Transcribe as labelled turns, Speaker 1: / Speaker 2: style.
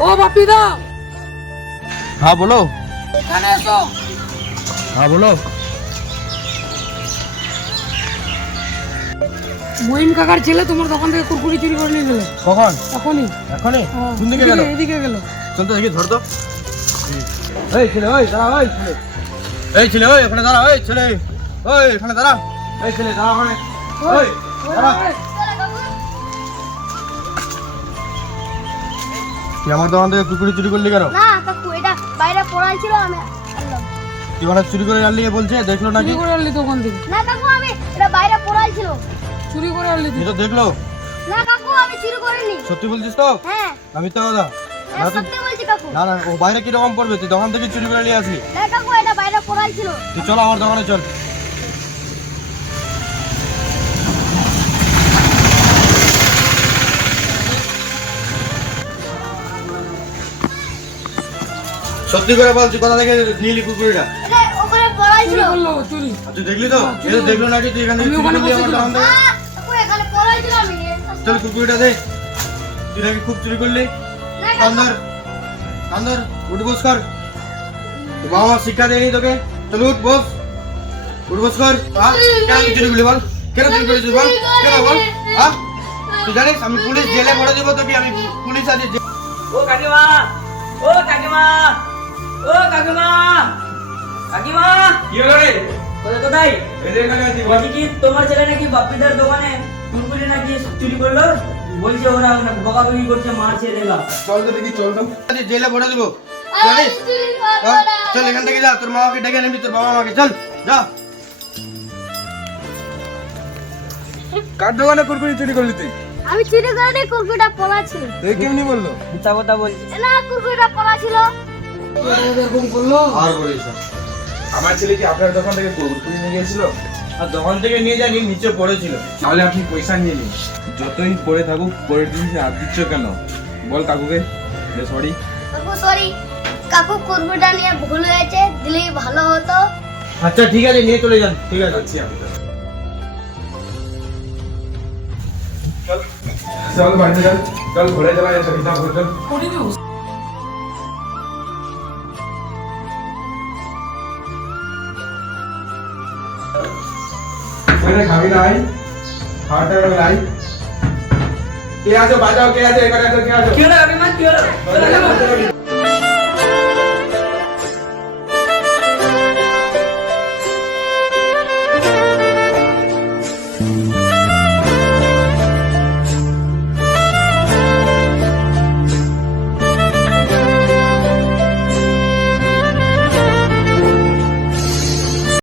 Speaker 1: ও বাপিদা।
Speaker 2: হ্যাঁ বলো।
Speaker 1: এখানে এসো।
Speaker 2: হ্যাঁ বলো।
Speaker 1: মহিন কাকার ছেলে তোমার দোকান থেকে কুরকুরি চুরি করে নিয়ে গেল।
Speaker 2: কখন?
Speaker 1: এখনই।
Speaker 2: এখনই?
Speaker 1: হ্যাঁ,
Speaker 2: কোন দিকে গেল?
Speaker 1: এদিকে- এদিকে গেল।
Speaker 2: চল তো দেখি ধর তো। এই ছেলে ওই দাঁড়া ওই ছেলে। এই ছেলে ওই এখানে দাঁড়া ওই ছেলে। ওই এখানে দাঁড়া। এই ছেলে দাঁড়া ওখানে। ওই দাঁড়া। তুই আমার দোকান থেকে কুকুরি চুরি করলি কেন?
Speaker 3: না কাকু এটা বাইরে পড়াই ছিল আমি আনলাম।
Speaker 2: তুই মানে চুরি করে আনলি বলছে দেখল নাকি?
Speaker 1: চুরি করে আনলি দোকান থেকে।
Speaker 3: না কাকু আমি এটা বাইরে পড়াই ছিল।
Speaker 1: চুরি করে আনলি তুই।
Speaker 2: তুই তো দেখল।
Speaker 3: না কাকু আমি চুরি করিনি।
Speaker 2: সত্যি বলছিস তো?
Speaker 3: হ্যাঁ।
Speaker 2: আমি তো না না ও বাইরে কীরকম পড়বে? তুই দোকান থেকে চুরি করে নিয়ে আসলি।
Speaker 3: না কাকু এটা বাইরে পড়াই ছিল।
Speaker 2: তুই চল আমার দোকানে চল। সত্যি করে বল তুই কোথা থেকে নিলি কুকুরিটা?
Speaker 3: এটা ওখানে পড়াই ছিল।
Speaker 1: চুরি চুরি।
Speaker 2: তুই দেখলি তো? এ দেখল নাকি তুই এখান চল কুকুরিটা দে। তুই নাকি খুব চুরি করলি? কান্দর। কান্দর উঠ বস কর। বাবা মা শিক্ষা দেয়নি তোকে। চল উঠ বস। উঠ বস কর। হ্যাঁ কেন চুরি করলি বল? কেন চুরি করেছিস বল? কেন বল? হ্যাঁ তুই জানিস আমি পুলিশ জেলে ভরে দেবো তোকে আমি পুলিশ আছে
Speaker 4: ও কাকিমা ও কাকিমা। ও কাকিমা। কাকিমা
Speaker 5: কি হলো রে?
Speaker 4: কোথায় কোথায়?
Speaker 5: এদের এখানে আছি বল।
Speaker 4: বলছি কি তোমার ছেলে নাকি বাপিদার দোকানে কুরকুরি নাকি চুরি করল? বলছে ওরা বকাবকি করছে মারছে দেখলাম
Speaker 5: চল তো দেখি চল তো।
Speaker 2: জেলে ভরে দেবো। জানিস। চল এখান থেকে যা তোর মামাকে ডেকে নিবি তোর বাবা মাকে। চল যা।
Speaker 5: কার দোকানে কুরকুরি চুরি করলি তুই?
Speaker 3: আমি চুরি করিনি কুরকুরিটা পড়া ছিল
Speaker 5: তুই কেমনি বলল?
Speaker 4: মিথ্যা কথা বলছি।
Speaker 3: না কুরকুরিটা পড়া ছিল
Speaker 1: এরকম করল
Speaker 2: আর বলিস
Speaker 5: আমার ছেলে কি আপনার দোকান থেকে কুরকুরি নিয়ে গেছিল
Speaker 2: আর দোকান থেকে নিয়ে যানি নিচে পড়েছিল।
Speaker 5: তাহলে আপনি পয়সা নিয়ে নিন। যতই পড়ে থাকুক পরের জিনিস হাত দিচ্ছ কেন? বল কাকুকে। সরি
Speaker 3: কাকু সরি কাকু কুরকুরিটা নিয়ে ভুল হয়েছে দিলেই ভালো হতো।
Speaker 2: আচ্ছা ঠিক আছে নিয়ে চলে যান। ঠিক আছে।
Speaker 5: যাচ্ছি আমি। চল। চল বাড়িতে চল। চল ঘরে চলা যাচ্ছে হিসাব করে চল
Speaker 1: করিনি
Speaker 5: খাবি নাই খাওয়াটা লাই কে আছো? বাজাও কে আছে? এখানে আছো কে আছো?
Speaker 4: কি হলো কাকিমা কি হলো?
Speaker 5: চল।